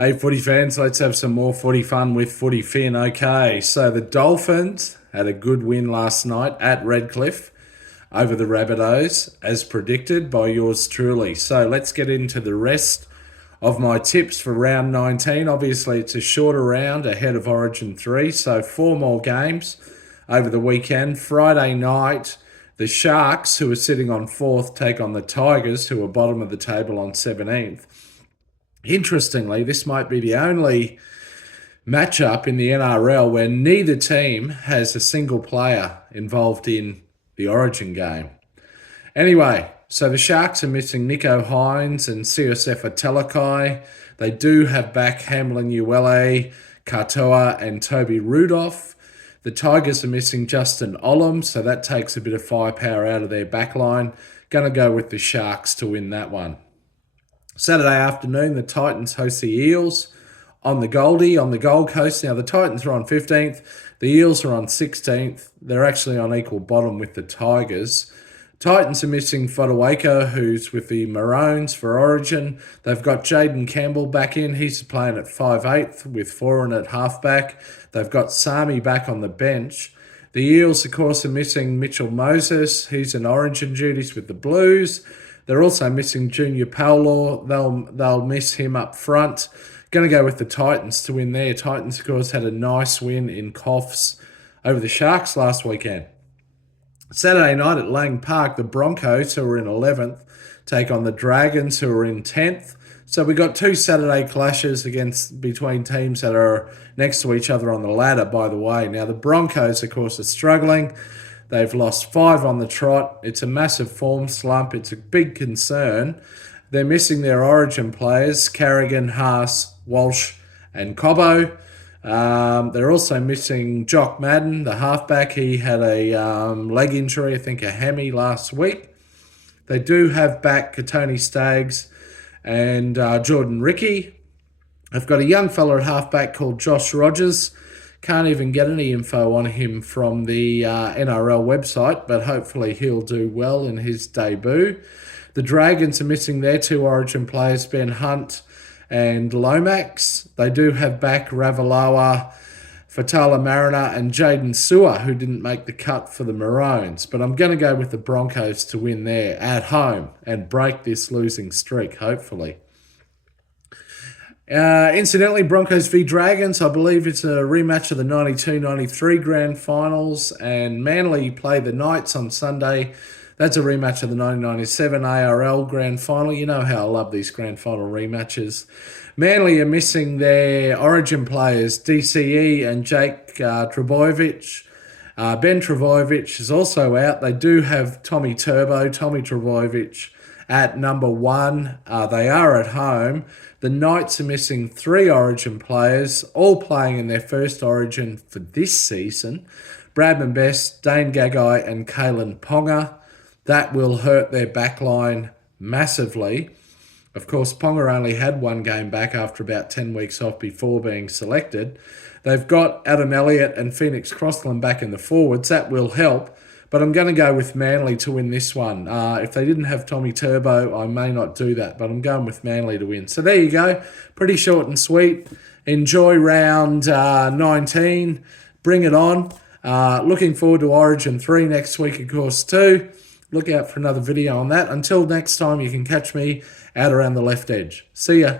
Hey, footy fans, let's have some more footy fun with Footy Fin. Okay, so the Dolphins had a good win last night at Redcliffe over the Rabbitohs, as predicted by yours truly. So let's get into the rest of my tips for round 19. Obviously, it's a shorter round ahead of Origin 3, so 4 more games over the weekend. Friday night, the Sharks, who are sitting on 4th, take on the Tigers, who are bottom of the table on 17th. Interestingly, this might be the only matchup in the NRL where neither team has a single player involved in the Origin game. Anyway, so the Sharks are missing Nico Hines and Siosepha Talakai. They do have back Hamlin Uele, Katoa and Toby Rudolph. The Tigers are missing Justin Olam, so that takes a bit of firepower out of their backline. Going to go with the Sharks to win that one. Saturday afternoon, the Titans host the Eels on the Goldy on the Gold Coast. Now, the Titans are on 15th. The Eels are on 16th. They're actually on equal bottom with the Tigers. Titans are missing Fotuaika, who's with the Maroons for Origin. They've got Jaden Campbell back in. He's playing at 5'8" with Foran at halfback. They've got Sami back on the bench. The Eels, of course, are missing Mitchell Moses. He's in Origin duties with the Blues. They're also missing Junior Paulo. They'll miss him up front. Going to go with the Titans to win there. Titans, of course, had a nice win in Coffs over the Sharks last weekend. Saturday night at Lang Park, the Broncos, who are in 11th, take on the Dragons, who are in 10th. So we got 2 Saturday clashes between teams that are next to each other on the ladder, by the way. Now, the Broncos, of course, are struggling. They've lost 5 on the trot. It's a massive form slump. It's a big concern. They're missing their Origin players, Carrigan, Haas, Walsh and Cobbo. They're also missing Jock Madden, the halfback. He had a leg injury, I think a hammy last week. They do have back Katoni Staggs and Jordan Ricky. I've got a young fella at halfback called Josh Rogers. Can't even get any info on him from the NRL website, but hopefully he'll do well in his debut. The Dragons are missing their 2 Origin players, Ben Hunt and Lomax. They do have back Ravalawa, Fatala Mariner and Jaden Sewer, who didn't make the cut for the Maroons. But I'm going to go with the Broncos to win there at home and break this losing streak, hopefully. Incidentally, Broncos v Dragons, I believe it's a rematch of the 92-93 grand finals, and Manly play the Knights on Sunday. That's a rematch of the 1997 ARL grand final. You know how I love these grand final rematches. Manly are missing their Origin players, DCE and Jake Trebojevic. Ben Trebojevic is also out. They do have Tommy Trebojevic at number 1. They are at home. The Knights are missing 3 Origin players, all playing in their first Origin for this season. Bradman Best, Dane Gagai and Kalen Ponga. That will hurt their backline massively. Of course, Ponga only had 1 game back after about 10 weeks off before being selected. They've got Adam Elliott and Phoenix Crossland back in the forwards. That will help. But I'm going to go with Manly to win this one. If they didn't have Tommy Turbo, I may not do that, but I'm going with Manly to win. So there you go. Pretty short and sweet. Enjoy round 19. Bring it on. Looking forward to Origin 3 next week, of course, too. Look out for another video on that. Until next time, you can catch me out around the left edge. See ya.